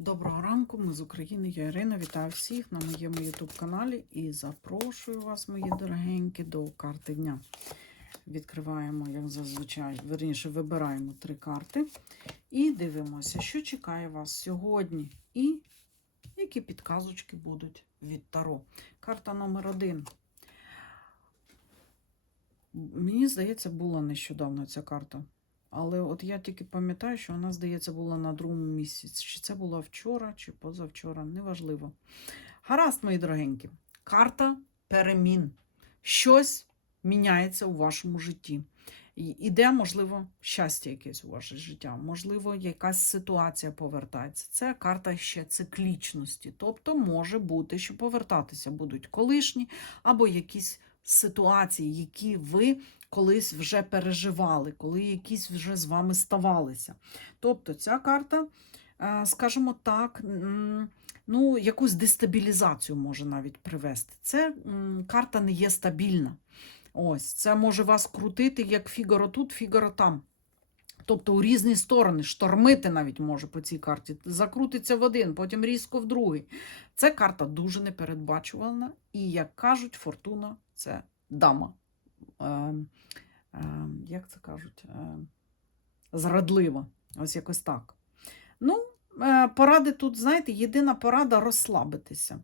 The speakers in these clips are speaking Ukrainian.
Доброго ранку, ми з України, я Ірина. Вітаю всіх на моєму YouTube каналі і запрошую вас, мої дорогенькі, до карти дня. Відкриваємо, як зазвичай, верніше, вибираємо три карти і дивимося, що чекає вас сьогодні і які підказочки будуть від Таро. Карта номер один. Мені здається, була нещодавно ця карта. Але от я тільки пам'ятаю, що вона, здається, була на другому місяці. Чи це було вчора, чи позавчора, неважливо. Гаразд, мої дорогенькі, карта перемін. Щось міняється у вашому житті. Іде, можливо, щастя якесь у ваше життя, можливо, якась ситуація повертається. Це карта ще циклічності. Тобто може бути, що повертатися будуть колишні або якісь ситуації, які ви колись вже переживали, коли якісь вже з вами ставалися. Тобто ця карта, е, скажімо так, ну, якусь дестабілізацію може навіть привести. Це карта не є стабільна. Ось, це може вас крутити як фігаро тут, фігаро там. Тобто у різні сторони, штормити навіть може по цій карті. Закрутиться в один, потім різко в другий. Це карта дуже непередбачувана, і, як кажуть, фортуна це дама. Е, е, як це кажуть? Е, зрадлива. Ось якось так. Ну, е, поради тут, знаєте, єдина порада розслабитися.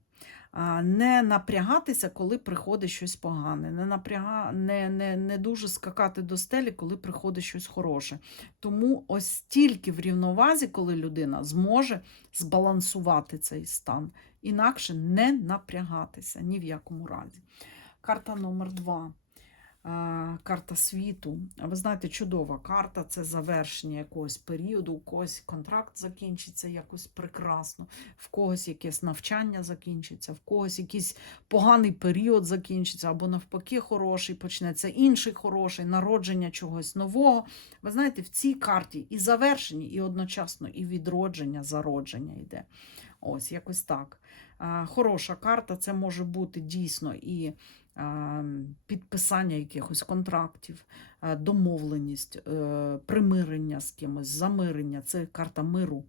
Не напрягатися, коли приходить щось погане, не, напряга, не, не, не дуже скакати до стелі, коли приходить щось хороше. Тому ось тільки в рівновазі, коли людина зможе збалансувати цей стан, інакше не напрягатися ні в якому разі. Карта номер два. Карта світу. А Ви знаєте, чудова карта це завершення якогось періоду, у когось контракт закінчиться якось прекрасно, в когось якесь навчання закінчиться, в когось якийсь поганий період закінчиться, або навпаки, хороший почнеться інший хороший, народження чогось нового. Ви знаєте, в цій карті і завершення, і одночасно і відродження, зародження йде. Ось, якось так. Хороша карта, це може бути дійсно і підписання якихось контрактів, домовленість, е, примирення з кимось, замирення. Це карта миру.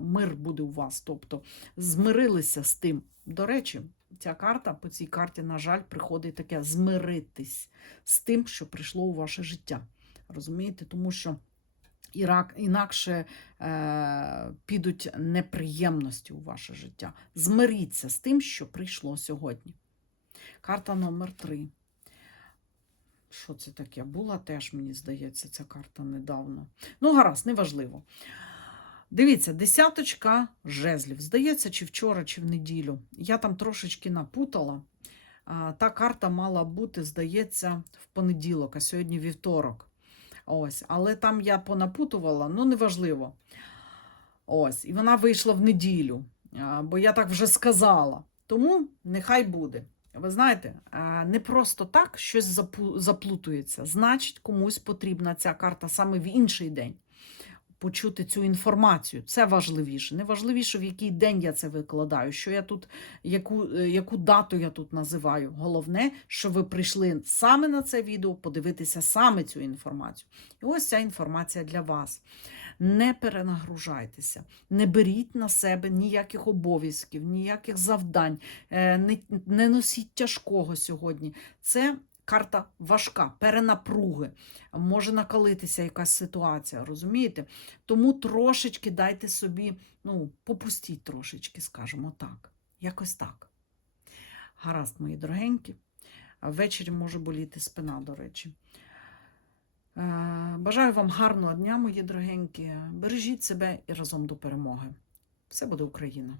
Мир буде у вас. Тобто змирилися з тим. До речі, ця карта по цій карті, на жаль, приходить таке змиритись з тим, що прийшло у ваше життя. Розумієте? Тому що Ірак, інакше е, підуть неприємності у ваше життя. Змиріться з тим, що прийшло сьогодні. Карта номер три. Що це таке? Була теж, мені здається, ця карта недавно. Ну, гаразд, неважливо. Дивіться, десяточка жезлів. Здається, чи вчора, чи в неділю. Я там трошечки напутала. Та карта мала бути, здається, в понеділок, а сьогодні вівторок. Ось, але там я понапутувала, ну неважливо. Ось, і вона вийшла в неділю, бо я так вже сказала. Тому нехай буде. Ви знаєте, не просто так щось заплутується. Значить, комусь потрібна ця карта саме в інший день. Почути цю інформацію. Це важливіше. Не важливіше, в який день я це викладаю, що я тут, яку, е, яку дату я тут називаю. Головне, що ви прийшли саме на це відео, подивитися саме цю інформацію. І ось ця інформація для вас. Не перенагружайтеся, не беріть на себе ніяких обов'язків, ніяких завдань, е, не, не носіть тяжкого сьогодні. Це карта важка, перенапруги. Може накалитися якась ситуація, розумієте? Тому трошечки дайте собі, ну, попустіть трошечки, скажімо так. Якось так. Гаразд, мої дорогенькі. Ввечері може боліти спина, до речі. Е, Бажаю вам гарного дня, мої дорогенькі. Бережіть себе і разом до перемоги. Все буде Україна!